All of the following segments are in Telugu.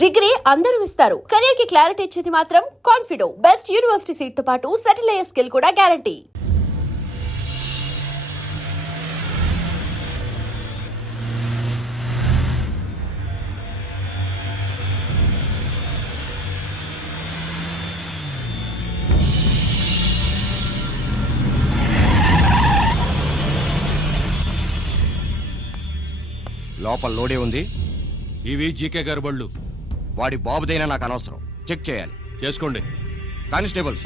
డిగ్రీ అందరూ ఇస్తారు. కెరీర్ కి క్లారిటీ ఇచ్చేది మాత్రం కాన్ఫిడో. బెస్ట్ యూనివర్సిటీ సీట్ తో పాటు సెటిల్ అయ్యే స్కిల్ కూడా గ్యారంటీ. లోపల లోడే ఉంది. ఇవి జీకే గారి బళ్ళు. వాడి బాబుదైనా నాకు అనవసరం. చెక్ చేయాలి. చేసుకోండి. Constables,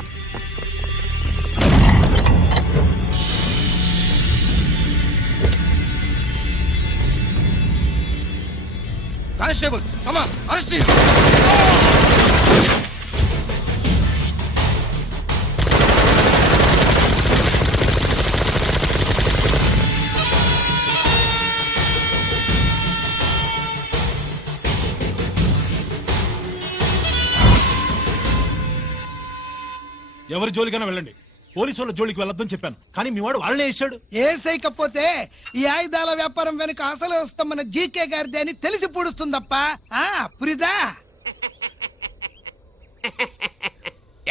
constables, come on, arrest him. ఎవరి జోలికైనా వెళ్ళండి, పోలీసు వాళ్ళ జోలికి వెళ్ళొద్దని చెప్పాను, కానీ మీ వాడు వాళ్ళనే ఇచ్చాడు. ఏసైకపోతే ఈ ఆయుధాల వ్యాపారం వెనుక అసలు వస్తామన్న జీకే గారిది అని తెలిసి పూడుస్తుందప్ప. పురిదా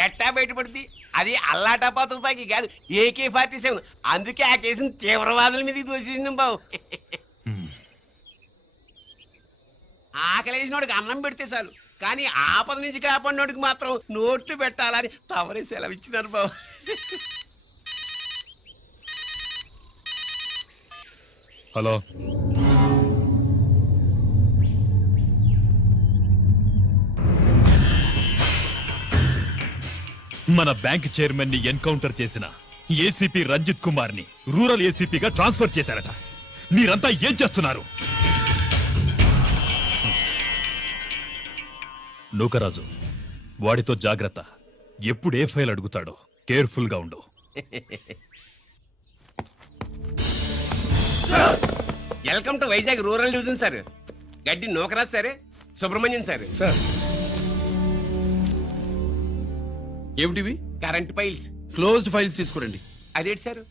ఎట్టా బయటపడుద్ది? అది అల్లాటపా తుపాకి కాదు, AK-47. అందుకే ఆ కేసుని తీవ్రవాదుల మీదకి దోషింది బాబు. ఆకలేసినోడికి అన్నం పెడితే చాలు, కానీ ఆపద నుంచి కాపాడినోడికి మాత్రం నోట్లు పెట్టాలని తవరే సెలవు ఇచ్చినారు బాబు. హలో, మన బ్యాంక్ చైర్మన్ ని ఎన్కౌంటర్ చేసిన ఏసీపీ రంజిత్ కుమార్ ని రూరల్ ఏసీపీగా ట్రాన్స్ఫర్ చేశారట. మీరంతా ఏం చేస్తున్నారు? నూకరాజు, వాడితో జాగ్రత్త. ఎప్పుడు ఏ ఫైల్ అడుగుతాడో కేర్ఫుల్ గా ఉండు. Welcome to Vizag rural division sir. Gaddi Nookaraj సరే, సుబ్రహ్మణ్యం సార్. ఏమిటివి? Current files. క్లోజ్డ్ ఫైల్స్ తీసుకురండి. అదేంటి సార్,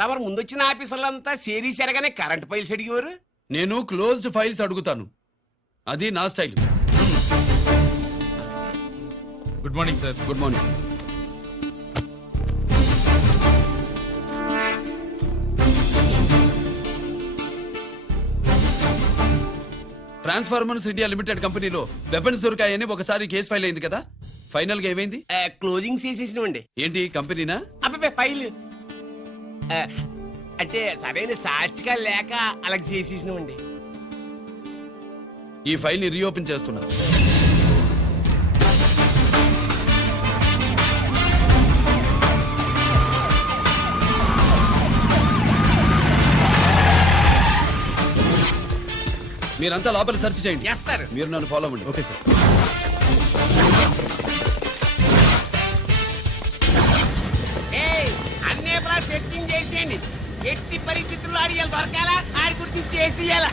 తమరు ముందొచ్చిన ఆఫీసర్లంతా సేరీసరగానే కరెంట్ ఫైల్స్ అడిగేవారు. నేను క్లోజ్డ్ ఫైల్స్ అడుగుతాను, అది నా style. Good morning sir. Good morning. Transformers India limited కంపెనీలో వెపన్స్ దొరికాయని ఒకసారి కేసు ఫైల్ అయింది కదా, ఫైనల్ గా ఏమైంది? క్లోజింగ్ చేసేసినవండి. ఏంటి కంపెనీనా? అబ్బాయి ఫైల్ అంటే సరైన సాక్షిగా లేక అలాగ చేసేసినవండి. ఈ ఫైల్ ని రీఓపెన్ చేస్తున్నా. మీరంతా లోపల సెర్చ్ చేయండి. Yes sir. మీరు నన్ను ఫాలో అవ్వండి. Okay sir. అన్నే సెర్చింగ్ చేసేయండి. ఎట్టి పరిస్థితుల్లో ఆడియాలు దొరకాలా, ఆడి గురించి చేసేయాలా.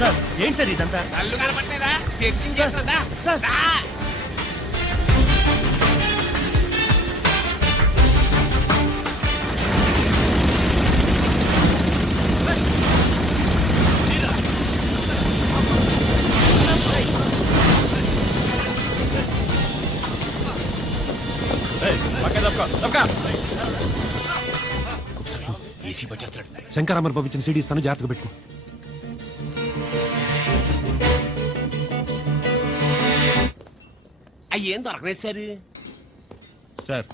సార్ ఏంటి సార్ ఇదంతా? కళ్ళు కనపట్టలేదా? సెర్చింగ్ చేస్తున్నదా? సార్. ఏసీ పచ్చేస్తాడు. శంకరామన్ పంపించిన సీడీ ఇస్తాను, జాగ్రత్తగా పెట్టుకో. అయ్యేం దొరకలేదు సార్. సార్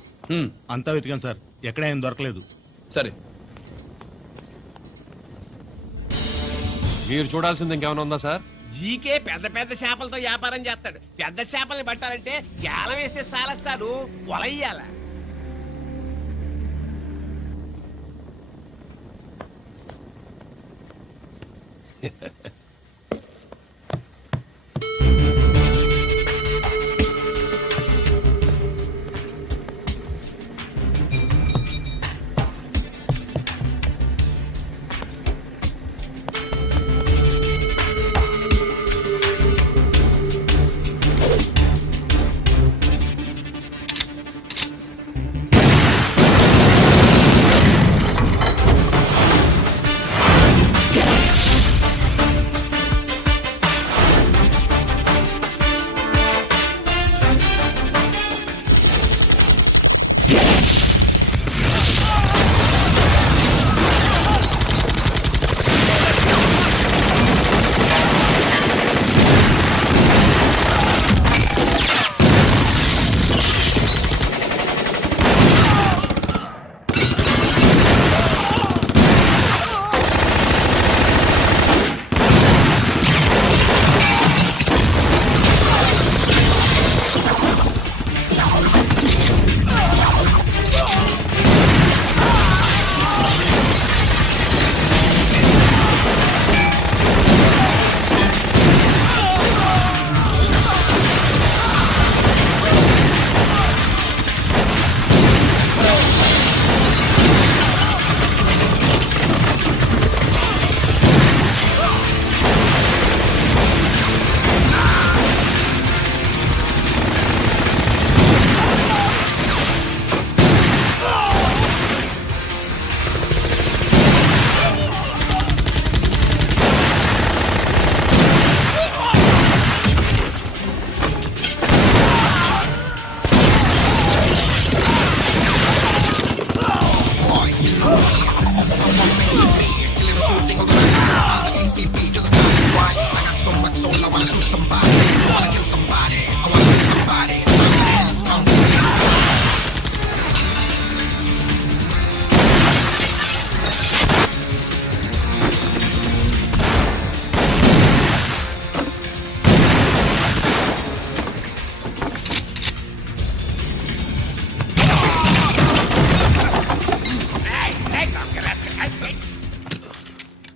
అంతా వెతికాను సార్, ఎక్కడ ఏం దొరకలేదు. సరే, మీరు చూడాల్సింది ఇంకేమైనా ఉందా సార్? జీకే పెద్ద పెద్ద చేపలతో వ్యాపారం చేస్తాడు. పెద్ద చేపల్ని పట్టాలంటే గేలం వేస్తే సాలస్తాడు, వలయ్యాల.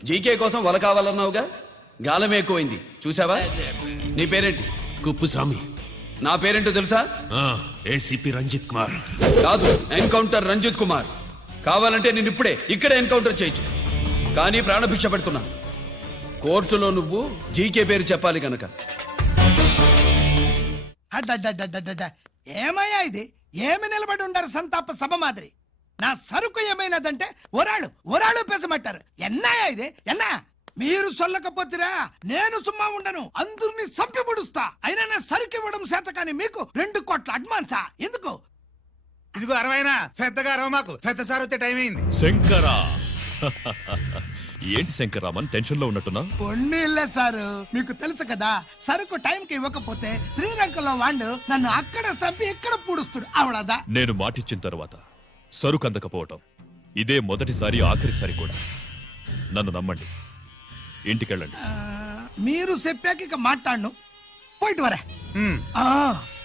జీకే కోసం వల కావాలన్నావుగా, గాలం ఎక్కువైంది చూసావా? నీ పేరేంటి? కుప్పుస్వామి. నా పేరేంటో తెలుసా? ఏసీపీ రంజిత్ కుమార్. కాదు, ఎన్కౌంటర్ రంజిత్ కుమార్. కావాలంటే నేను ఇప్పుడే ఇక్కడే ఎన్కౌంటర్ చేయొచ్చు, కానీ ప్రాణభిక్ష పెడుతున్నా. కోర్టులో నువ్వు జీకే పేరు చెప్పాలి కనుక. అడ్డడ్డడ్డడ్డడ్డ. ఏమయ్యా ఇది? ఏమి నిలబడి ఉండారు సంతాప సభ మాదిరి? నా సరుకు ఏమైనదంటే ఒరాళ్ళు పెసమట్టారు. ఎన్నాయా ఇది? ఎన్నా? మీరు సొల్లకపోతురా నేను సుమ్మా ఉండను, అందరిని సంపి ముడుస్తా. అయినా నా సరుకు ఇవ్వడం చేత కానీ మీకు 2 కోట్ల అడ్వాన్సా? ఎందుకు? ఇదిగో 60 పెద్దగా అరవ మాకు, పెద్ద సార్ వచ్చే టైం అయింది. శంకరా ఏంటి శంకరామన్ టెన్షన్ లో ఉన్నట్టున్నా? కొన్ని ఇల్లే సారు, మీకు తెలుసు కదా, సరుకు టైంకి ఇవ్వకపోతే శ్రీరంగంలో వాడు నన్ను అక్కడ సంపి ఇక్కడ పూడుస్తుడు. అవడదా? నేను మాటిచ్చిన తర్వాత సరుకు అందకపోవటం ఇదే మొదటిసారి, ఆఖరిసారి కూడా. నన్ను నమ్మండి, ఇంటికెళ్ళండి. మీరు చెప్పాక ఇక మాట్లాడను. పోయిట్ వరే.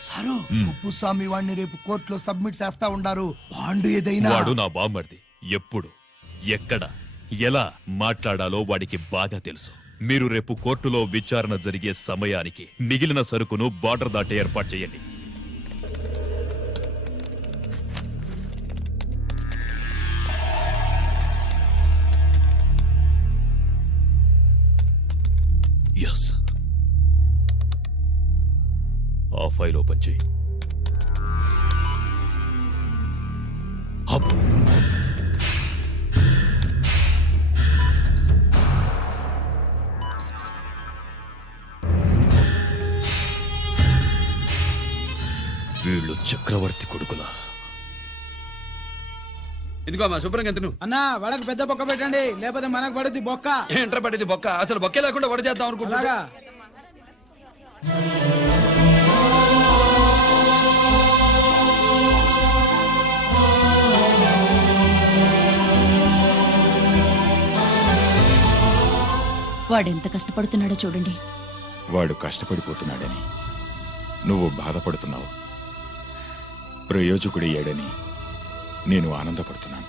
సారు, ఉప్పుస్వామి వాడిని రేపు కోర్టులో సబ్మిట్ చేస్తా ఉండారు. వాడు ఏదైనా వాడు నా బామ్మర్ది. ఎప్పుడు, ఎక్కడ, ఎలా మాట్లాడాలో వాడికి బాగా తెలుసు. మీరు రేపు కోర్టులో విచారణ జరిగే సమయానికి మిగిలిన సరుకును బార్డర్ దాటే ఏర్పాటు చేయండి. ఎస్, ఆ ఫైల్ ఓపెన్ చేయి. అబ్బో. వీళ్ళు చక్రవర్తి కొడుకులా? ఇదిగో మా శుభ్రంగా తిను. అన్నా వడకు పెద్ద బొక్క పెట్టండి, లేకపోతే మనకు పడుద్ది బొక్క. ఏంట్రా పడేది బొక్క? అసలు బొక్కే లేకుండా వడ చేద్దాం అనుకుంటున్నా. అలాగా? వాడెంత కష్టపడుతున్నాడో చూడండి. వాడు కష్టపడిపోతున్నాడని నువ్వు బాధపడుతున్నావు, ప్రయోజకుడయ్యాడని నేను ఆనందపడుతున్నాను.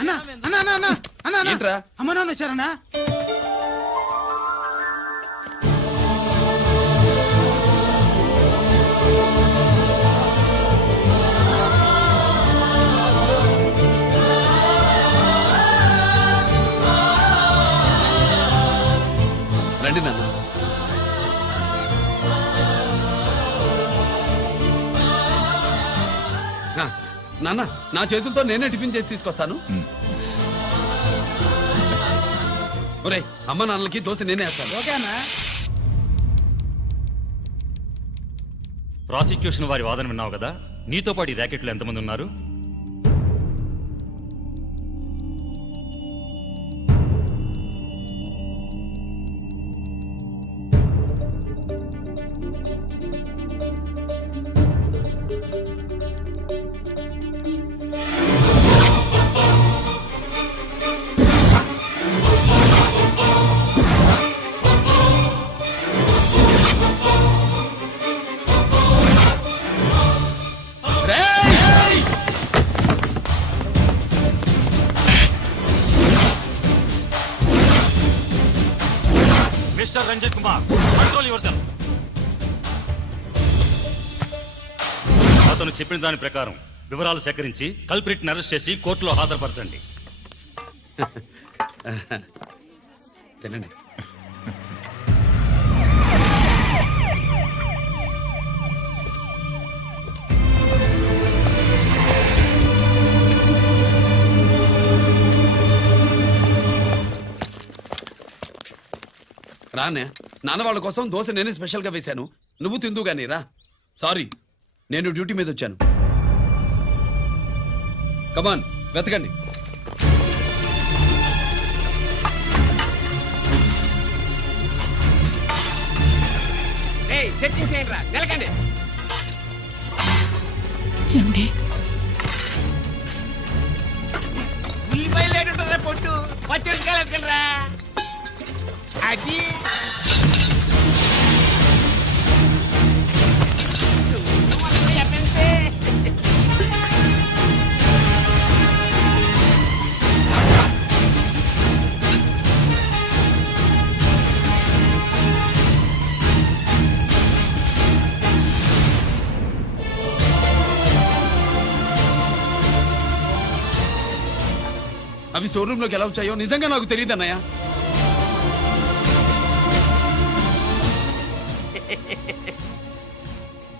అన్నా అన్నా అన్నా అన్నా అన్నా అన్నా. ఏంట్రా? అమ్మ నాన్న వచ్చారన్నా. రండి నాన్న. నాన్న, నా చేతులతో నేనే టిఫిన్ చేసి తీసుకొస్తాను. ఒరే, అమ్మ నాన్నలకి దోశ నేనే వేస్తాను. ఓకే అన్నా. ప్రాసిక్యూషన్ వారి వాదన విన్నావు కదా. నీతో పాటు ఈ ర్యాకెట్లో ఎంతమంది ఉన్నారు? Mister Ranjit Kumar, control yourself. అతను చెప్పిన దాని ప్రకారం వివరాలు సేకరించి కల్ప్రిట్ అరెస్ట్ చేసి కోర్టులో హాజరుపరచండి. తినండి. రానే, నాన్న వాళ్ళ కోసం దోశ నేనే స్పెషల్గా వేశాను. నువ్వు తిందు గానీ రా. సారీ, నేను డ్యూటీ మీద వచ్చాను. కమాన్, వెతకండి. సెట్టింగ్ చేయండి రా, నిలకండి. ఉల్లిపాయలు లేటుంటుందా పొట్టు? పచ్చిమిరపకాయలు రా. అది అవి స్టోర్ రూమ్ లోకి ఎలా వచ్చాయో నిజంగా నాకు తెలియదు అన్నయ్య.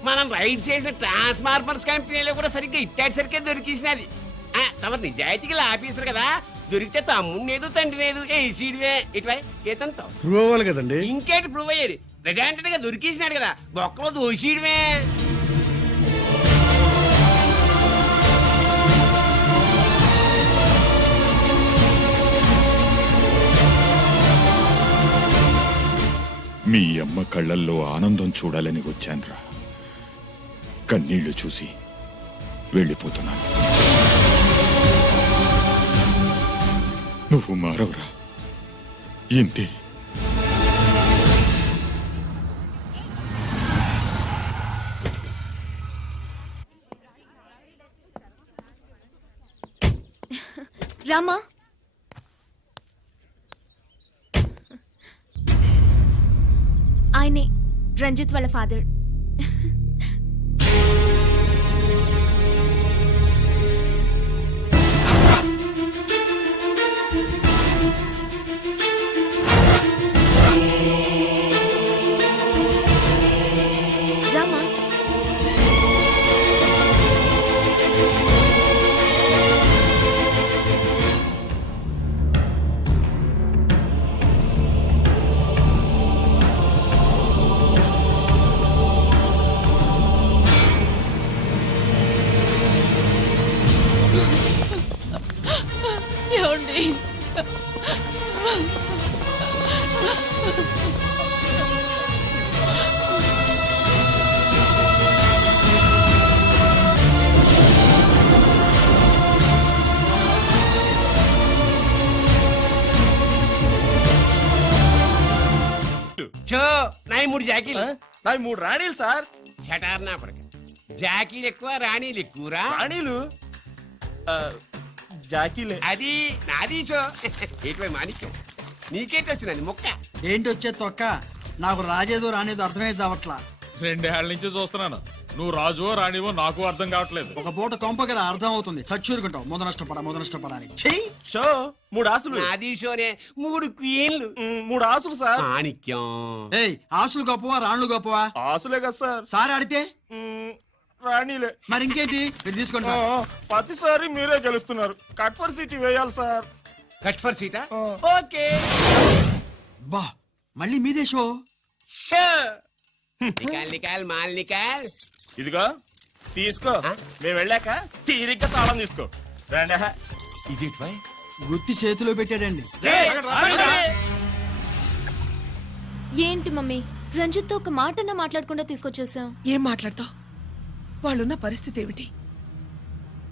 మనం రైడ్ చేసిన ట్రాన్స్ఫార్మర్స్ కంపెనీలో కూడా సరిగ్గా ఇట్టాడు సరిగ్గా దొరికేసినది. తమ నిజాయితీగా ఆఫీసర్ కదా, దొరికితే తమ్ముడినేదు తండ్రినేదు ఏసీడివే ఇటువై ఏతంతో ప్రూవ్ అవ్వాలి కదండి. ఇంకేంటి ప్రూవ్ అయ్యేది? రెడ్ గా దొరికేసినాడు కదా, బొక్కలో దోషీడమే. మీ అమ్మ కళ్ళల్లో ఆనందం చూడాలని వచ్చాన్రా. కన్నీళ్లు చూసి వెళ్ళిపోతున్నాను. నువ్వు మారవురా, ఇంతే. రామా, ఆయనే రంజిత్ వాళ్ళ ఫాదర్. రామా, ఏమండి? చో నాయి 3 జాకీలు. నాయి 3 రాణీలు సార్. షటార్ నా పడక. జాకీలు ఎక్కువ రాణీలు ఎక్కువరా? రాణీలు జాకీలే. అది నాది చో. ఏటివై మాణిక్యం, నీకేంటి వచ్చినది మొక్క? ఏంటి వచ్చే తొక్క? నాకు రాజేదో రానేదో అర్థమే చావట్లా. 2 ఏళ్ల నుంచి చూస్తున్నాను. నువ్వు రాజువో రాణివో నాకు అర్థం కావట్లేదు. ఒక పూట కొంప కదా అర్థం అవుతుంది. చచ్చూరుకుంటావు. మొద నష్టపడాలి. చెయ్యి షో 3 ఆసులు. నాది షోనే 3 క్వీన్లు. 3 ఆసులు సార్. మాణిక్యం. ఏయ్, ఆసులు గొప్పవా రాణులు గొప్పవా? ఆసులే కదా సార్. సార్ ఆడితే రాణిలే. మరి ఇంకేంటి? మీరు తీసుకోండి సార్. ప్రతిసారి మీరే గెలుస్తున్నారు. కట్ ఫర్ సిటీ వేయాలి సార్. కట్ ఫర్ సీటా? ఓకే. బా, మళ్ళీ మీదే షో. షో నికాల్ నికాల్ మాల్ నికాల్. ఇదిగో తీసుకో. మేము వెళ్ళాక తీరిగ్గా తాళం తీసుకో. రండి. ఇది గుత్తి చేతిలో పెట్టాడండి. ఏంటి మమ్మీ, రంజిత్తో ఒక మాటన్నా మాట్లాడకుండా తీసుకొచ్చేసాం. ఏం మాట్లాడతావు? వాళ్ళున్న పరిస్థితి ఏమిటి?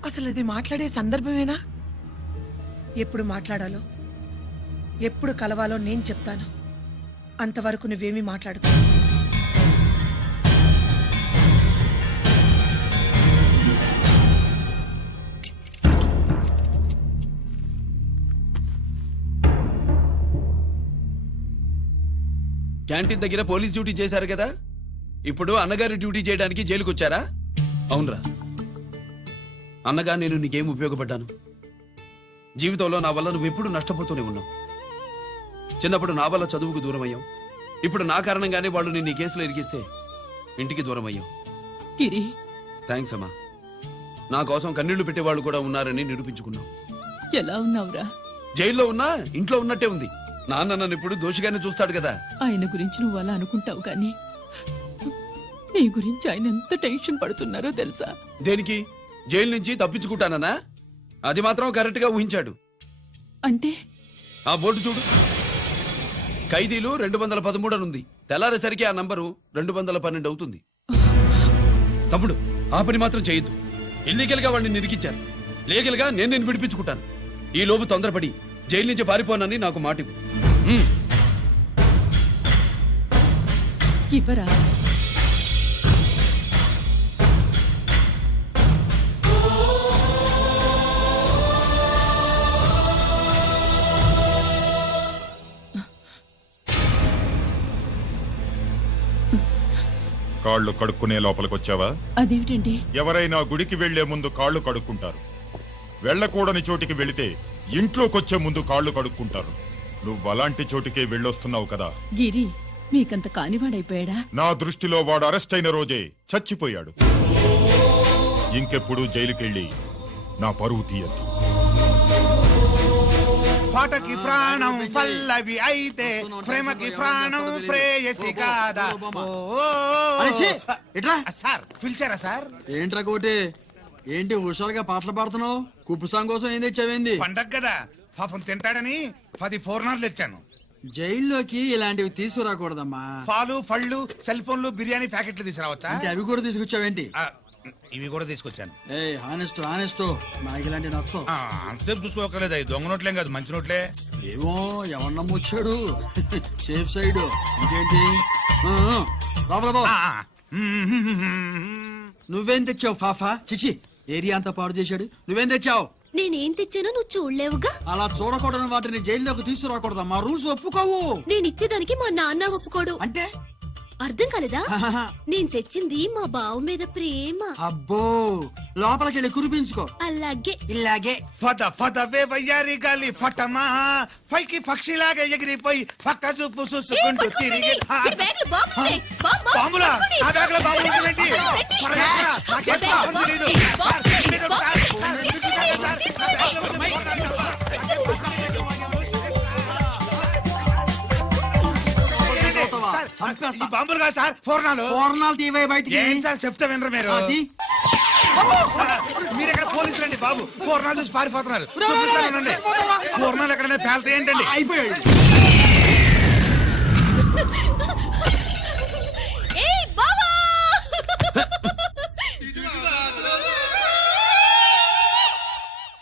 అసలు అది మాట్లాడే సందర్భమేనా? ఎప్పుడు మాట్లాడాలో, ఎప్పుడు కలవాలో నేను చెప్తాను. అంతవరకు నువ్వేమీ మాట్లాడుకో. క్యాంటీన్ దగ్గర పోలీస్ డ్యూటీ చేశారు కదా, ఇప్పుడు అన్నగారి డ్యూటీ చేయడానికి జైలుకి వచ్చారా? అవునరా. అన్నగా నేను నీకేం ఉపయోగపడ్డాను? జీవితంలో నా వల్ల నువ్వు ఎప్పుడు నష్టపోతూనే ఉన్నావు. చిన్నప్పుడు నా వల్ల చదువుకు దూరం అయ్యావు. ఇప్పుడు నా కారణంగానే వాళ్ళు నేను ఈ కేసులో ఇరిగిస్తే ఇంటికి దూరం అయ్యావు. గిరి, థ్యాంక్స్ అమ్మా. నా కోసం కన్నీళ్లు పెట్టేవాళ్ళు కూడా ఉన్నారని నిరూపించుకున్నావు. ఎలా ఉన్నావురా? జైల్లో ఉన్నా ఇంట్లో ఉన్నట్టే ఉంది. నాన్న నన్ను ఇప్పుడు దోషిగానే చూస్తాడు కదా. ఆయన గురించి నువ్వు అలా అనుకుంటావు, కానీ నీ గురించి ఆయన ఎంత టెన్షన్ పడుతున్నారో తెలుసా? దేనికి? జైలు నుంచి తప్పించుకుంటానన్నా? అది మాత్రం కరెక్ట్ గా ఊహించాడు. అంటే ఆ బోర్డు చూడు. ఖైదీలు 213 అని ఉంది. తెల్లారేసరికి ఆ నంబరు 212 అవుతుంది. తమ్ముడు, ఆ పని మాత్రం చేయొద్దు. ఇల్లీగల్ గా వాడిని నిరికించారు. లీగల్ గా నేను విడిపించుకుంటాను. ఈ లోపు తొందరపడి జైలు నుంచి పారిపోనని నాకు మాట ఇవ్వు. ఇవ్వరా? కాళ్ళు కడుక్కునే లోపలికొచ్చావా? అదేమిటండి? ఎవరైనా గుడికి వెళ్లే ముందు కాళ్ళు కడుక్కుంటారు. వెళ్ళకూడని చోటికి వెళితే ఇంట్లోకొచ్చే ముందు కాళ్ళు కడుక్కుంటారు. నువ్వు అలాంటి చోటికే వెళ్ళొస్తున్నావు కదా. గిరి మీకంత కానివాడైపోయాడా? నా దృష్టిలో వాడు అరెస్ట్ అయిన రోజే చచ్చిపోయాడు. ఇంకెప్పుడు జైలుకెళ్ళి నా పరువు తీయద్దు. పాటకి ప్రాణం పల్లవి అయితే ప్రేమకి ప్రాణం ప్రేయసి కాదా. ఎట్లా సార్ పిలిచారా సార్? ఏంట్రా కోటి, ఏంటి హుషారుగా పాటలు పాడుతున్నావు? కుప్పు సాంగ్ కోసం ఏం తెచ్చావేంది? పండగ కదా పాపం తింటాడని 10 4 తెచ్చాను. జైల్లోకి ఇలాంటివి తీసుకురాకూడదమ్మా. పాలు పళ్ళు సెల్ ఫోన్లు బిర్యానీ ప్యాకెట్లు తీసుకురావచ్చా? అంటే అవి కూడా తీసుకొచ్చావేంటి? ఇవి కూడా తీసుకొచ్చాను. ఏ హానెస్ట్ నాకు ఇలాంటి నచ్చవు. అంతసేపు చూసుకోకలేదు, అవి దొంగ నోట్లేం కాదు, మంచి నోట్లే. ఏమో ఎవరు నమ్మొచ్చాడు. Safe side. ఇంకేంటి? లోపల పో. నువ్వేం తెచ్చావు ఫాఫా? చిచి, ఏరియా అంతా పాడు చేశాడు. నువ్వేం తెచ్చావు? నేనేం తెచ్చానో నువ్వు చూడలేవుగా. అలా చూడకూడని వాటిని జైల్లోకి తీసుకురాకూడదా? మా రూల్స్ ఒప్పుకోవు. నేను ఇచ్చేదానికి మా నాన్న ఒప్పుకోడు. అంటే అర్థం కాలేదా? నేను తెచ్చింది మా బావ మీద ప్రేమ. అబ్బో, లోపలికి వెళ్ళి కురిపించుకో. అలాగే ఇలాగే ఫదవే వయ్యారి గాలి ఫటమా పైకి పక్షిలాగా ఎగిరిపోయి పక్క చూపు చూసుకుంటూ తిరిగి. బాంబులా? ఆ బ్యాగ్లో బాంబులు ఉంటాయేంటి? త్వరగా రా, నాకేం బాంబులు తెలీదు. ఈ బాంబులు కాదు సార్, ఫోర్నాలు తీవే బయటికి. ఏం సార్ చెప్తే వినరు మీరు? మీరు ఎక్కడ పోలీసులు అండి బాబు? ఫోర్నాలు చూసి పారిపోతున్నారు. చూపిస్తానండి. ఫోర్నాలు ఎక్కడైనా పేలితే ఏంటండి? అయిపోయాడు.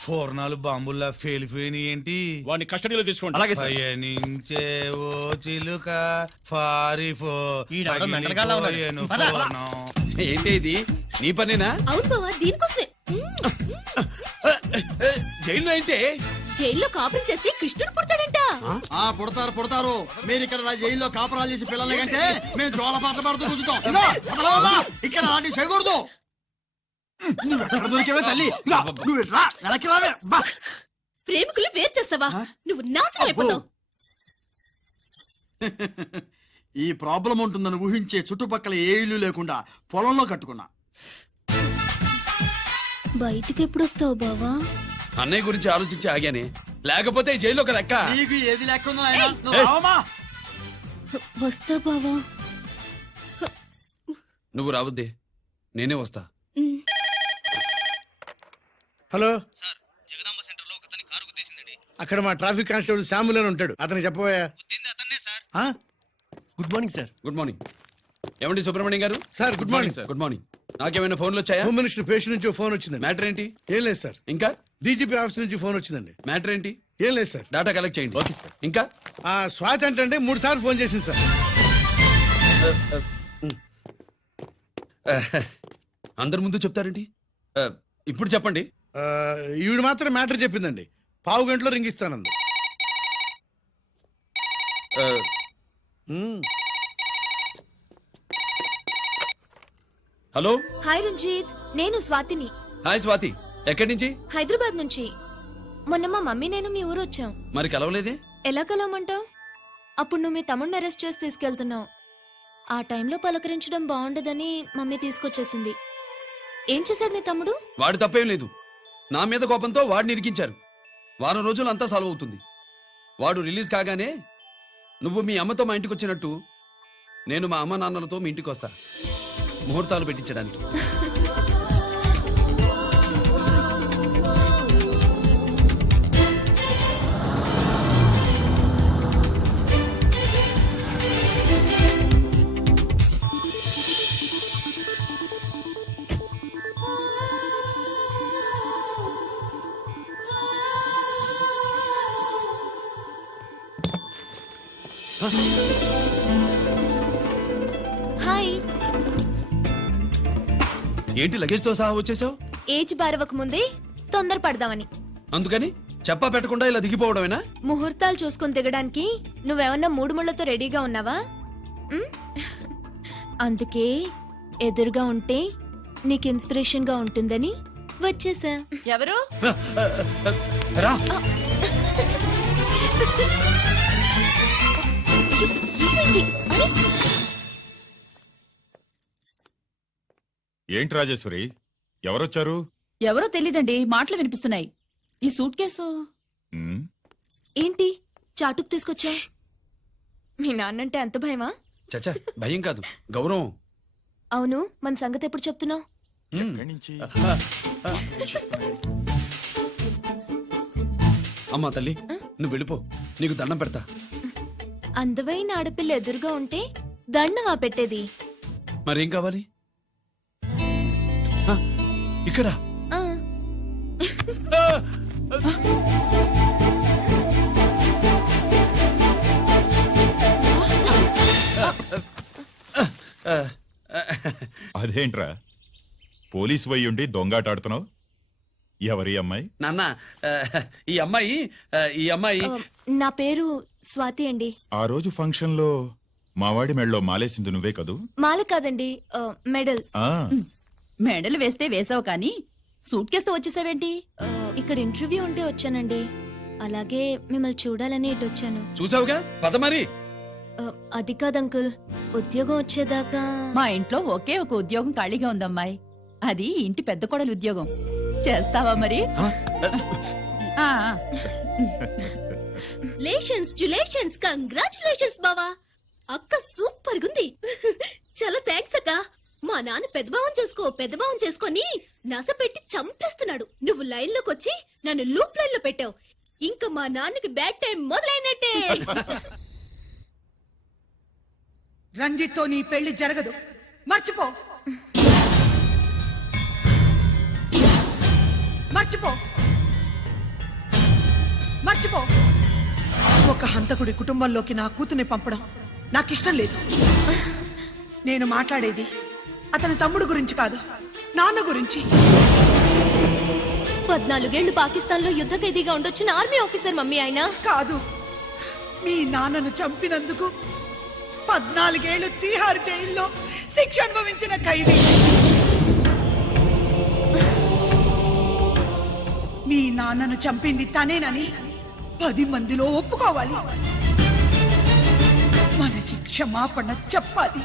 ఫోర్నాలు బాంబుల్లా ఫేలిపోయిన ఏంటి? వాడిని కస్టడీలో తీసుకోండి. అలాగే సార్. పయనించే ఓ చిలుక ఫారిఫో పగిలిపోయెను ఫోర్నం. ఏంటి ఇది? నీ పనేనా? అవును బావా, దీనికోసమే. జైల్లో అయితే జైల్లో కాపురం చేస్తే కృష్ణుడు పుడతాడంట. పుడతారు. మీరు ఇక్కడ నా జైల్లో కాపురాలు చేసి పిల్లల కంటే మేము జోల పాటలు పాడుతూ కూర్చుంటాం. ఇదిగో, వదలవమ్మా. ఇక్కడ అలాంటివి చేయకూడదు. నువ్వు ఎక్కడ దొరికేవే తల్లి? ఇదిగో, నువ్వు ఇట్రా, వెనక్కి రావే. బా. ప్రేమికులు వేరు చేస్తావా? నువ్వు నాశనం అయిపోతావు. ఈ ప్రాబ్లం ఉంటుందని ఊహించే చుట్టుపక్కల ఏ ఇల్లు లేకుండా పొలంలో కట్టుకున్నా. బయటికి ఎప్పుడు వస్తావు బావా? అన్నయ్య గురించి ఆలోచించి ఆగానే, లేకపోతే ఈ జైల్లో ఒక లెక్క. నీకు ఏది లేకుండా నాయనా? నువ్వు రావమ్మా. వస్తా బావా. నువ్వు రావద్దే, నేనే వస్తా. హలో సార్, జగదాంబ సెంటర్ లో ఒకతని కారు గుద్దేసిందండి. అక్కడ మా ట్రాఫిక్ కానిస్టేబుల్ శాంబుల్ అని ఉంటాడు, అతనికి చెప్పబోయా. గుద్దింది అతన్నే sir. Good morning sir. Good morning. ఏమండి సుబ్రహ్మణ్యం గారు? Sir good morning sir. Good morning. నాకేమైనా ఫోన్లు వచ్చాయా? హోమ్ మినిస్టర్ పేషెంట్ నుంచి ఫోన్ వచ్చిందండి. మ్యాటర్ ఏంటి? ఏం లేదు సార్. ఇంకా డీజీపీ ఆఫీస్ నుంచి ఫోన్ వచ్చిందండి. మ్యాటర్ ఏంటి? ఏం లేదు సార్. డేటా కలెక్ట్ చేయండి. Okay sir. ఇంకా స్వాతి అంటే 3 సార్లు ఫోన్ చేసింది సార్. అందరి ముందు చెప్తారండి. ఇప్పుడు చెప్పండి. ఈవిడ మాత్రం మ్యాటర్ చెప్పిందండి. 1/2 గంటలో రింగ్ ఇస్తానంది. హలో. హాయ్ రంజిత్, నేను స్వాతిని. హాయ్ స్వాతి. ఎక్కడి నుంచి? హైదరాబాద్ నుంచి. మొన్న మా మమ్మీ నేను మీ ఊరు వచ్చాం. మరి కలవలేదే? ఎలా కలవమంటావు? అప్పుడు నువ్వు మీ తమ్ముడిని అరెస్ట్ చేసి తీసుకెళ్తున్నావు. ఆ టైంలో పలకరించడం బాగుండదని మమ్మీ తీసుకొచ్చేసింది. ఏం చేశాడు నీ తమ్ముడు? వాడి తప్పేం లేదు. నా మీద కోపంతో వాడిని ఇరికించారు. వారం రోజులు అంతా సాల్వ్ అవుతుంది. వాడు రిలీజ్ కాగానే నువ్వు మీ అమ్మతో మా ఇంటికి వచ్చినట్టు నేను మా అమ్మ నాన్నలతో మీ ఇంటికి వస్తా, ముహూర్తాలు పెట్టించడానికి. హాయ్. ఏంటి లగేజ్ తో సహా వచ్చేసావు? ఏజ్ బారవక ముందే తొందర పడదామని. అందుకని చెప్పా పెట్టకుండా ఇలా దిగిపోవడమేనా? ముహూర్తాలు చూసుకుని దిగడానికి నువ్వేమన్నా 3 ముళ్ళతో రెడీగా ఉన్నావా? అందుకే ఎదురుగా ఉంటే నీకు ఇన్స్పిరేషన్ గా ఉంటుందని వచ్చేసా. ఎవరు? రా ఏంటి రాజేశ్వరి ఎవరొచ్చారు? ఎవరో తెలీదండి, మాటలు వినిపిస్తున్నాయి. ఈ సూట్ కేసు ఉమ్, ఏంటి చాటుకు తీసుకొచ్చా? మీ నాన్నంటే అంత భయమా? చచ్చా భయం కాదు, గౌరవం. అవును, మన సంగతి ఎప్పుడు చెప్తున్నావు? ఎక్కడి నుంచి? అమ్మా తల్లి, నువ్వు వెళ్ళిపో, నీకు దండం పెడతా. అందమైన ఆడపిల్ల ఎదురుగా ఉంటే దండవా పెట్టేది? మరేం కావాలి? ఆ, ఇక్కడ ఆ, అదేంట్రా పోలీసు వయ్యుండి దొంగాటాడుతున్నావు? ఎవరి అమ్మాయి? నాన్న, ఈ అమ్మాయి నా పేరు స్వాతి అండి. ఆ రోజు ఫంక్షన్ లో మావాడి మెళ్ళలో మాలేసింది నువ్వే కదూ? మాల కాదండి, మెడల్. ఆ, మెడలు వేస్తే వేసావు కానీ సూట్ కేసుతో వచ్చేసావేంటి? ఇక్కడ ఇంటర్వ్యూ ఉంటే వచ్చానండి. అలాగే మిమ్మల్ని చూడాలని ఇటు వచ్చాను. చూసావుగా, పద మరి. అది కాదు అంకుల్, ఉద్యోగం వచ్చేదాకా. మా ఇంట్లో ఒకే ఒక ఉద్యోగం ఖాళీగా ఉందమ్మాయి, అది ఇంటి పెద్ద కోడలు ఉద్యోగం. చేస్తావా మరి? ఆ, లేషన్స్ కంగ్రాచులేషన్స్ బావా. అక్క సూపర్ గుంది. చాలా థ్యాంక్స్ అక్క. మా నాన్న పెద్ద భావం చేసుకొని నస పెట్టి చంపేస్తున్నాడు. నువ్వు లైన్ లోకి వచ్చి నన్ను లూప్ లైన్ లో పెట్టావు. ఇంకా మా నాన్నకి బ్యాడ్ టైం మొదలైనట్టే. రంజిత్ తో నీ పెళ్లి జరగదు, మర్చిపో. ఒక హంతకుడి కుటుంబంలోకి నా కూతుర్ని పంపడం నాకిష్టం లేదు. నేను మాట్లాడేది అతని తమ్ముడు గురించి కాదు, నాన్న గురించి. 14 ఏళ్లు పాకిస్తాన్ లో యుద్ధ ఖైదీగా ఉండొచ్చిన ఆర్మీ ఆఫీసర్ మమ్మీ ఆయన. కాదు, మీ నాన్నను చంపినందుకు 14 ఏళ్లు తీహార్ జైల్లో శిక్ష అనుభవించిన ఖైదీ. మీ నాన్నను చంపింది తనేనని 10 మందిలో ఒప్పుకోవాలి. మనకి క్షమాపణ చెప్పాలి.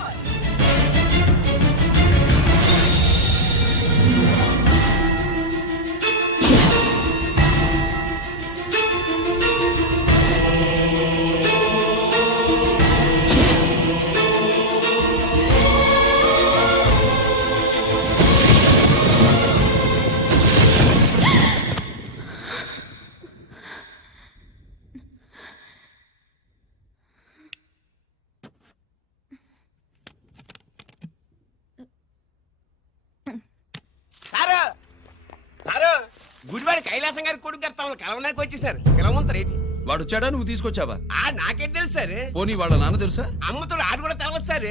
గుడివాడి కైలాసం గారి కొడుకు గారు తమను కలవడానికి వచ్చేసారు. పిలవమంటారు ఏంటి? వాడు వచ్చాడా, నువ్వు తీసుకొచ్చావా? నాకేం తెలుసు సార్. పోనీ వాళ్ళ నాన్న తెలుసా? అమ్మతో ఆడు కూడా తెలవచ్చు సార్.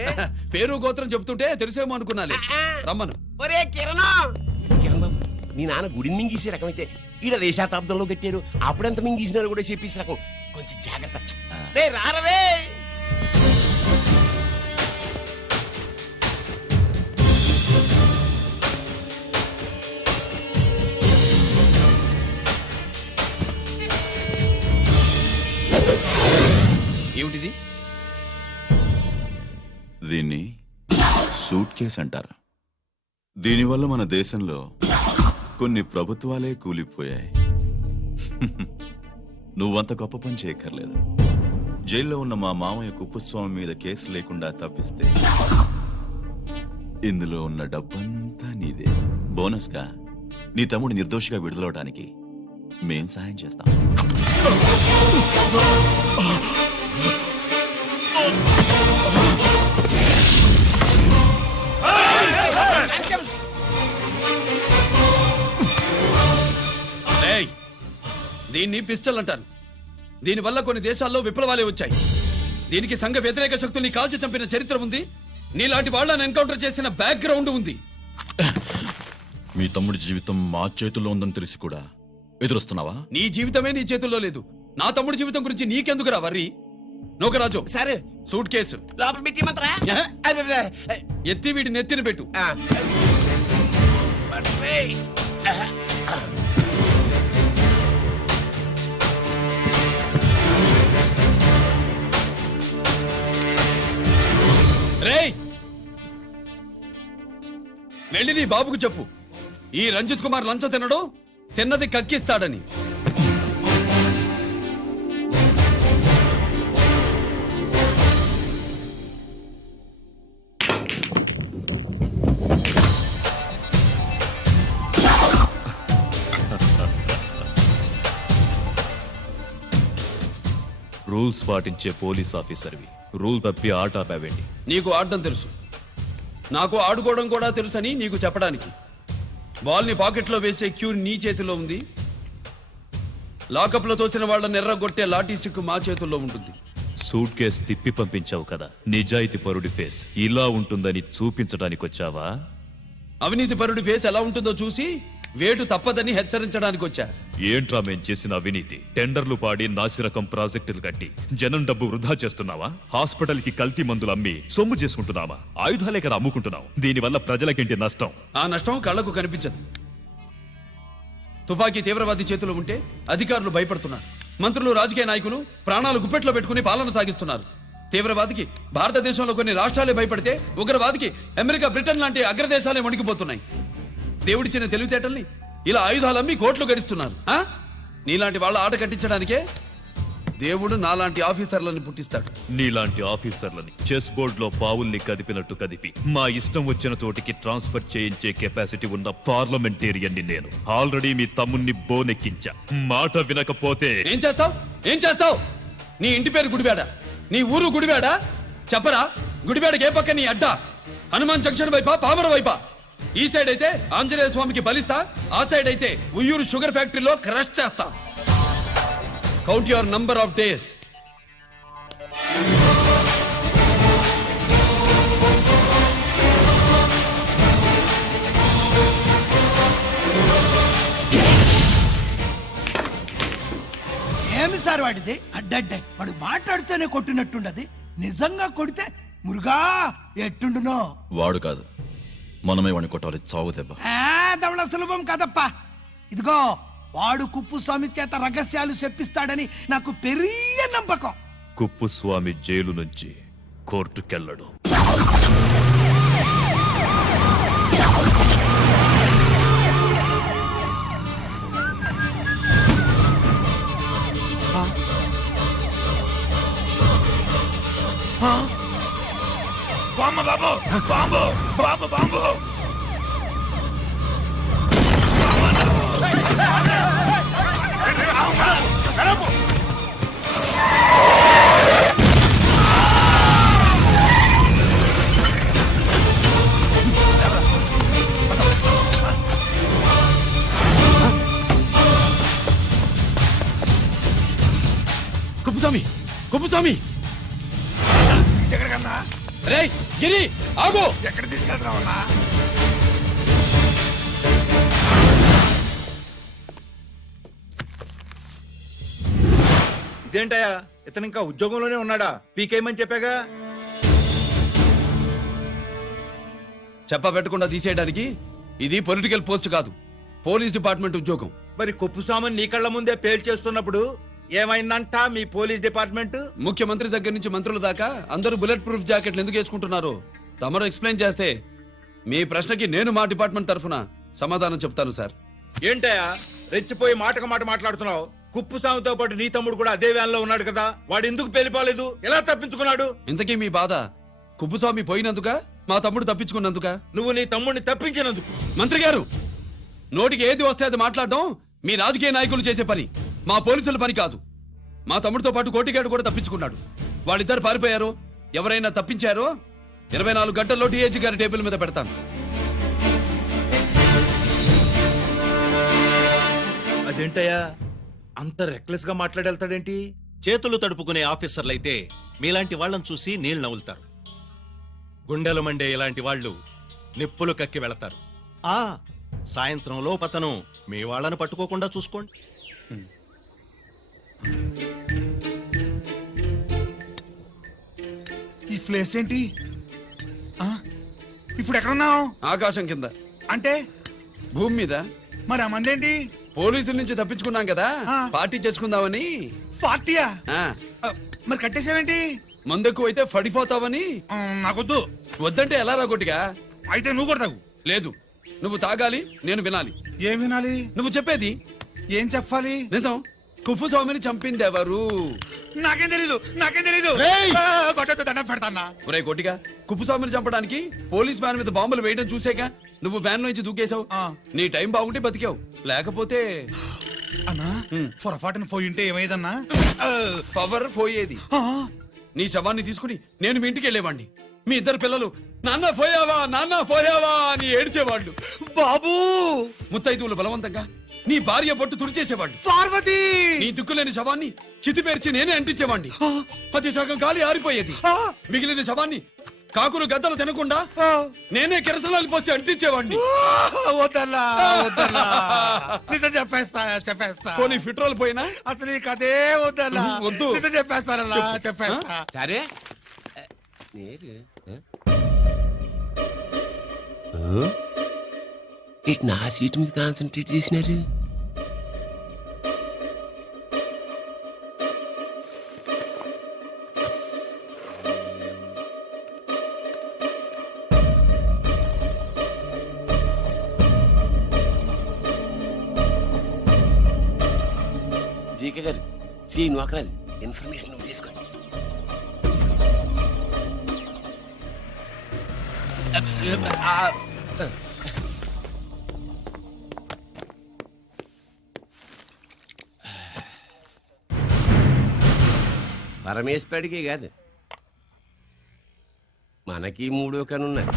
పేరు గోత్రం చెప్తుంటే తెలిసేమో అనుకున్నాలే. రమ్మను. ఒరే కిరణం బాబు, మీ నాన్న గుడిని మింగేసే రకమైతే ఈడ దేశాతాబ్దంలో కట్టారు. అప్పుడెంత మింగేసినారు కూడా చెప్పేసి రకం. కొంచెం జాగ్రత్త. రే రారవే. ఏమిటిది? దీన్ని సూట్ కేస్ అంటారు. దీనివల్ల మన దేశంలో కొన్ని ప్రభుత్వాలే కూలిపోయాయి. నువ్వంత గొప్ప పని చేయక్కర్లేదు. జైల్లో ఉన్న మా మామయ్య కుప్పస్వామి మీద కేసు లేకుండా తప్పిస్తే ఇందులో ఉన్న డబ్బంతా నీదే. బోనస్గా నీ తమ్ముడు నిర్దోషిగా విడుదలవడానికి మేం సహాయం చేస్తాం. దీన్ని పిస్టల్ అంటారు. దీనివల్ల కొన్ని దేశాల్లో విప్లవాలే వచ్చాయి. దీనికి సంఘ వ్యతిరేక శక్తుల్ని కాల్చి చంపిన చరిత్ర ఉంది. నీలాంటి వాళ్ళని ఎన్కౌంటర్ చేసిన బ్యాక్గ్రౌండ్ ఉంది. మీ తమ్ముడి జీవితం మా చేతుల్లో ఉందని తెలిసి కూడా ఎదురొస్తున్నావా? నీ జీవితమే నీ చేతుల్లో లేదు. నా తమ్ముడి జీవితం గురించి నీకెందుకురా వర్రీ? నోకరాజు, సరే సూట్ కేసు లోపల పెట్టి మంత్రా ఎత్తి వీడి నెత్తిన పెట్టు. రేయ్ వెళ్ళి నీ బాబుకు చెప్పు ఈ రంజిత్ కుమార్ లంచం తినడు, తిన్నది కక్కిస్తాడని. రూల్స్ పాటించే పోలీస్ ఆఫీసర్వి రూల్ తప్పి ఆట ఆపావేంటి? నీకు ఆడడం తెలుసు, నాకు ఆడుకోవడం కూడా తెలుసని నీకు చెప్పడానికి. బాల్ని పాకెట్లో వేసే క్యూ నీ చేతిలో ఉంది, లాకప్లో తోసిన వాళ్ళని ఎర్రగొట్టే లాఠీ స్టిక్ మా చేతుల్లో ఉంటుంది. సూట్ కేస్ తిప్పి పంపించావు కదా, నిజాయితీ పరుడి ఫేస్ ఇలా ఉంటుందని చూపించడానికి వచ్చావా? అవినీతి పరుడి ఫేస్ ఎలా ఉంటుందో చూసి వేటు తప్పదని హెచ్చరించడానికి వచ్చా. ఏంట్రా మేం చేసిన అవినీతి? టెండర్లు పాడి నాసిరకం ప్రాజెక్టులు కట్టి జనం డబ్బు వృధా చేస్తున్నావా? హాస్పిటల్ కి కల్తీ మందులు అమ్మి సొమ్ము చేసుకుంటున్నావా? ఆయుధాలే కదా అమ్ముకుంటున్నావు. దీనివల్ల ప్రజలకేంటి నష్టం? ఆ నష్టం కళ్లకు కనిపించదు. తుపాకీ తీవ్రవాది చేతిలో ఉంటే అధికారులు భయపడుతున్నారు, మంత్రులు రాజకీయ నాయకులు ప్రాణాలు గుప్పెట్లో పెట్టుకుని పాలన సాగిస్తున్నారు. తీవ్రవాదికి భారతదేశంలో కొన్ని రాష్ట్రాలే భయపడితే ఉగ్రవాదికి అమెరికా, బ్రిటన్ లాంటి అగ్రదేశాలే వణికిపోతున్నాయి. దేవుడిచ్చిన తెలివితేటల్ని ఇలా ఆయుధాలమ్మి కోట్లు గడిస్తున్నారు. నీలాంటి వాళ్ళ ఆట కట్టించడానికే దేవుడు నాలాంటి ఆఫీసర్లను పుట్టిస్తాడు. నీలాంటి ఆఫీసర్లని చెస్ బోర్డ్ లో పావుల్ని కదిపినట్టు కదిపి మా ఇష్టం వచ్చిన చోటికి ట్రాన్స్ఫర్ చేయించే కెపాసిటీ ఉన్న పార్లమెంటేరియన్ని నేను. ఆల్రెడీ మీ తమ్ముణ్ణి బోనెక్కించా. మాట వినకపోతే ఏం చేస్తావు? నీ ఇంటి పేరు గుడివాడ, నీ ఊరు గుడివాడ. చెప్పరా, గుడివాడకి ఏ పక్క నీ అడ్డా? హనుమాన్ జంక్షన్ వైపా, పామర వైపా? ఈ సైడ్ అయితే ఆంజనేయ స్వామికి బలిస్తా, ఆ సైడ్ అయితే ఉయ్యూరు షుగర్ ఫ్యాక్టరీలో క్రష్ చేస్తా. Count your number of days. ఏమి సార్ వాడిది? అడ్డడ్డే వాడు మాట్లాడితేనే కొట్టినట్టుండది. నిజంగా కొడితే మురుగా ఎట్టుండునో. వాడు కాదు, మనమే వాడిని కొట్టాలి. చావు దెబ్బ దవళ సులభం కదప్పా. ఇదిగో వాడు కుప్పుస్వామి చేత రహస్యాలు చెప్పిస్తాడని నాకు పెరియ నమ్మకం. కుప్పుస్వామి జైలు నుంచి కోర్టుకెళ్ళడు. బాంబు బాబు, బాంబు బాంబు బాంబు. కుప్పుస్వామి ఎక్కడికన్నా? రేయ్ గిరి ఆగు. ఎక్కడ తీసుకెళ్తున్నావన్నా? ఇదేంటయ్యా, ఇతను ఇంకా ఉద్యోగంలోనే ఉన్నాడా? పీకేయమని చెప్పాగా. చెప్ప పెట్టకుండా తీసేయడానికి ఇది పొలిటికల్ పోస్ట్ కాదు, పోలీస్ డిపార్ట్మెంట్ ఉద్యోగం. మరి కుప్పుస్వామిని నీ కళ్ళ ముందే పేల్చేస్తున్నప్పుడు ఏమైందంట మీ పోలీస్ డిపార్ట్మెంట్? ముఖ్యమంత్రి దగ్గర నుంచి మంత్రుల దాకా అందరూ బుల్లెట్ ప్రూఫ్ జాకెట్లు ఎందుకు వేసుకుంటున్నారు తమరు ఎక్స్ప్లెయిన్ చేస్తే మీ ప్రశ్నకి నేను మా డిపార్ట్మెంట్ తరఫున సమాధానం చెప్తాను సార్. ఏంటయ్యా రెచ్చిపోయి మాటకు మాట మాట్లాడుతున్నావు? కుప్పుస్వామితో పాటు నీ తమ్ముడు కూడా అదే వ్యాన్ లో ఉన్నాడు కదా, వాడు ఎందుకు పేలిపోలేదు? ఎలా తప్పించుకున్నాడు? ఇంతకీ మీ బాధ కుప్పుస్వామి పోయినందుక, మా తమ్ముడు తప్పించుకున్నందుక? నువ్వు నీ తమ్ముడిని తప్పించినందుకు. మంత్రి గారు, నోటికి ఏది వస్తే అది మాట్లాడడం మీ రాజకీయ నాయకులు చేసే పని, మా పోలీసుల పని కాదు. మా తమ్ముడితో పాటు కోటిగాడు కూడా తప్పించుకున్నాడు. వాళ్ళిద్దరు పారిపోయారు. ఎవరైనా తప్పించారో 24 గంటల్లో డిఐజీ గారి టేబుల్ మీద పెడతాను. అదేంటయ్యా అంత రెక్లెస్ గా మాట్లాడేళ్తాడేంటి? చేతులు తడుపుకునే ఆఫీసర్లైతే మీలాంటి వాళ్ళని చూసి నీళ్లు నవ్వులుతారు. గుండెలు మండే ఇలాంటి వాళ్ళు నిప్పులు కక్కి వెళతారు. సాయంత్రం లోపతను మీ వాళ్ళను పట్టుకోకుండా చూసుకోండి. ఈ ప్లేస్ ఏంటి? ఇప్పుడు ఎక్కడున్నావు? ఆకాశం కింద. అంటే భూమి మీద మరి ఆ మందేంటి? పోలీసుల నుంచి తప్పించుకున్నాం కదా పార్టీ చేసుకుందామని. పార్టీయా? ఆ, మరి కట్టేసావేంటి? మందెక్కువ అయితే పడిపోతావని. నాకొద్దు. వద్దంటే ఎలా రాగొట్టిగా? అయితే నువ్వు కూడా తాగు. లేదు, నువ్వు తాగాలి, నేను వినాలి. ఏం వినాలి? నువ్వు చెప్పేది. ఏం చెప్పాలి? నిజం. కుఫు స్వామిని చంపింది ఎవరు? నాకేం తెలీదు, నాకేం తెలీదు. రేయ్! కొట్టొద్దు, దండం పెడతాన్నా. ఒరే కొట్టిగా, కుప్పుస్వామిని చంపడానికి పోలీస్ వ్యాన్ మీద బాంబులు వేయడం చూసాక నువ్వు వ్యాన్ నుంచి దూకేశావు. నీ టైం బాగుంటే బతికావు, లేకపోతే అన్నా పొరపాటున పోయి ఉంటే ఏమైందన్నా? పవర్ పోయేది. నీ శవాన్ని తీసుకుని నేను మీ ఇంటికి వెళ్ళేవాడిని. మీ ఇద్దరు పిల్లలు నాన్న పోయావా, నాన్న పోయావా అని ఏడ్చేవాళ్ళు. బాబు, ముత్తైదువులు బలవంతంగా నీ భార్య పట్టు తుడిచేసేవాళ్ళు. పార్వతి, నీ దిక్కులేని శవాన్ని చితిపేర్చి నేనే అంటించేవాడిని. అది సగం గాలి ఆరిపోయేది. మిగిలిన శవాన్ని కాకులు గద్దలు తినకుండా నేనే కిరసనాలు పోసి అంటించేవాడిని. వద్దన్నా, వద్దన్నా. నిజం చెప్పేస్తా. పోనీ ఫిట్రోల్ పోయినా అసలు ఈ కథే వద్దన్నా. వద్దు. నిజం చెప్పేస్తానన్నా, చెప్పేస్తా. సరే ఇటు నా సీట్ మీద కాన్సన్ట్రేట్ చేసినారు. జీకే గారు, శ్రీ నోకరాజ్, ఇన్ఫర్మేషన్ నువ్వు చేసుకోండి. పరమేశ్వరుడికి కాదు, మనకి మూడో కనున్నాయి.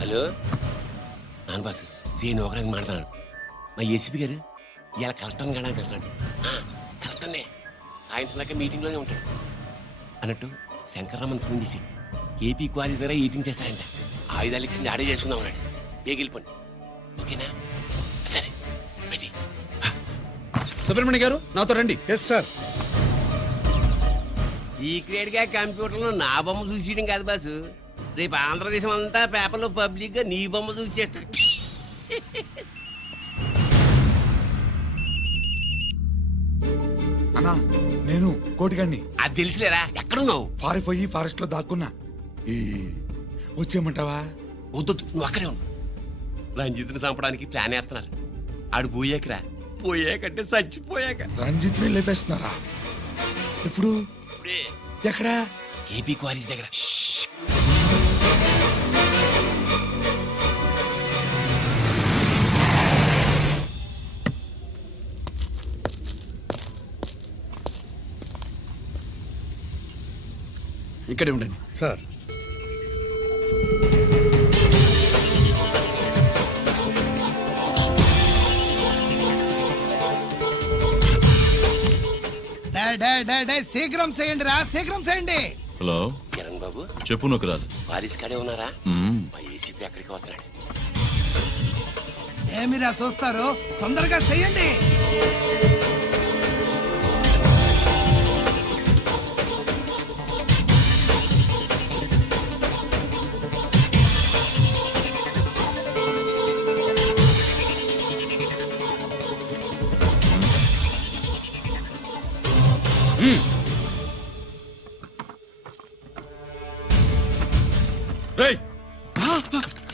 హలో నాన్న బాసు, సీన్ ఒకరికి మాట్లాడు. మా ఏసీపీ గారు ఇలా కలెక్టర్ని కాడానికి వెళ్తాడు. కలెక్టర్నే సాయంత్రం దాకా మీటింగ్లోనే ఉంటాడు అన్నట్టు. శంకర్రామన్ ఫోన్ చేసి కేపీ క్వారీ దగ్గర ఈటింగ్ చేస్తారంట. ఆయుధాలు ఇచ్చింది ఆడే చేసుకుందాం అన్నాడు. ఏగిలిపోండి, ఓకేనా? సరే బయటి. సుబ్రహ్మణ్య గారు నాతో రండి. Yes sir. సీక్రెట్ గా కంప్యూటర్లో నా బొమ్మ చూసేయడం కాదు బాసు, రేపు ఆంధ్రదేశం అంతా పేపర్లో పబ్లిక్ గా నీ బొమ్మ చూసి చేస్తారు. అన్నా, నేను కోటిగాడిని. అది తెలుసులేరా, ఎక్కడున్నావు? పారిపోయి ఫారెస్ట్ లో దాక్కున్నా. వచ్చేయమంటావా? వద్దు, నువ్వు అక్కడే ఉండు. రంజిత్ని చంపడానికి ప్లాన్ వేస్తున్నారు. ఆడు పోయాకరా, పోయాకంటే చచ్చిపోయాక. రంజిత్ ని లేపేస్తున్నారా? ఇప్పుడు ఇప్పుడే ఎక్కడా? ఏపీ క్వారీస్ దగ్గర. ఇక్కడే ఉండండి సార్. శీఘ్రం చేయండి రా, శీఘ్రం చేయండి. హలో కిరణ్ బాబు, చెప్పు నోకరాజు. వారిస్ కాడే ఉన్నారా? మా ఏసీపీ ఎక్కడికి వస్తున్నాడు. ఏమిరా చూస్తారు, తొందరగా చెయ్యండి.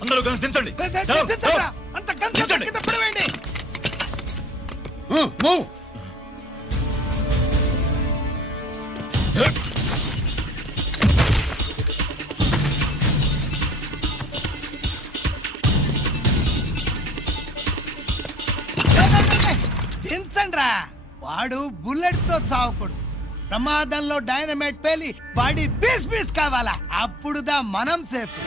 అందరూ గన్స్ దించండి. అంత గంట కింద పడవేయండి. దించండి రా. వాడు బుల్లెట్ తో చావకూడదు. ప్రమాదంలో డైనమైట్ పేలి బాడీ పీస్ పీస్ కావాలా, అప్పుడుదా మనం సేఫ్.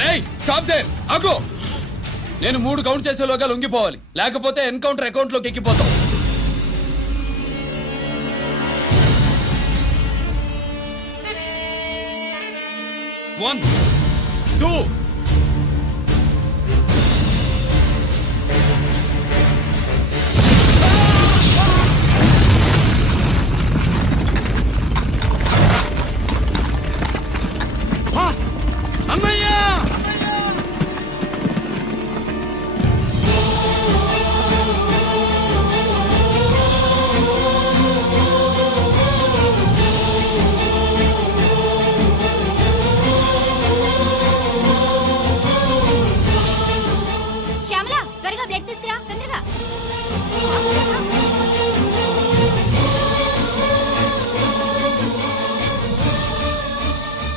రేయ్, స్టాప్ దేర్. ఆగో నేను 3 కౌంట్ చేసేలోగా లొంగిపోవాలి, లేకపోతే ఎన్కౌంటర్ అకౌంట్ లోకి ఎక్కిపోతాం. 1 2 అన్నయ్య. శ్యామల త్వరగా బ్లడ్ తీసుకురా తొందరగా.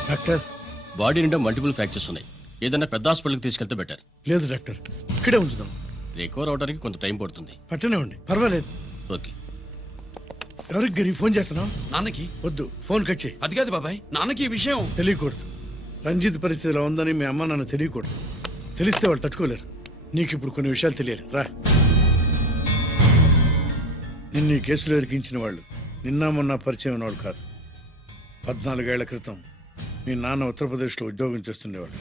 డాక్టర్ బాడీ నిండా మల్టిపుల్ ఫ్రాక్చర్స్ ఉన్నాయి. ఏదైనా పెద్ద హాస్పిటల్కి తీసుకెళ్తే బెటర్. లేదు డాక్టర్, ఇక్కడే ఉంచుదాం. రికవర్ అవడానికి కొంత టైం పడుతుంది. పట్టనే ఉండి పర్వాలేదు. ఓకే. ఎవరికి గిరి ఫోన్ చేస్తున్నావు? నాన్నకి. వద్దు, ఫోన్ కట్ చేయి. అది కాదు బాబాయ్, నాన్నకి ఈ విషయం తెలియకూడదు. రంజిత్ పరిస్థితి ఇలా ఉందని మీ అమ్మ నాన్న తెలియకూడదు. తెలిస్తే వాళ్ళు తట్టుకోలేరు. నీకు ఇప్పుడు కొన్ని విషయాలు తెలియాలి. రా. నిన్ను ఈ కేసులో ఇరికించిన వాళ్ళు నిన్న మొన్న పరిచయం ఉన్నవాడు కాదు. 14 ఏళ్ల క్రితం మీ నాన్న ఉత్తరప్రదేశ్లో ఉద్యోగం చేస్తుండేవాడు.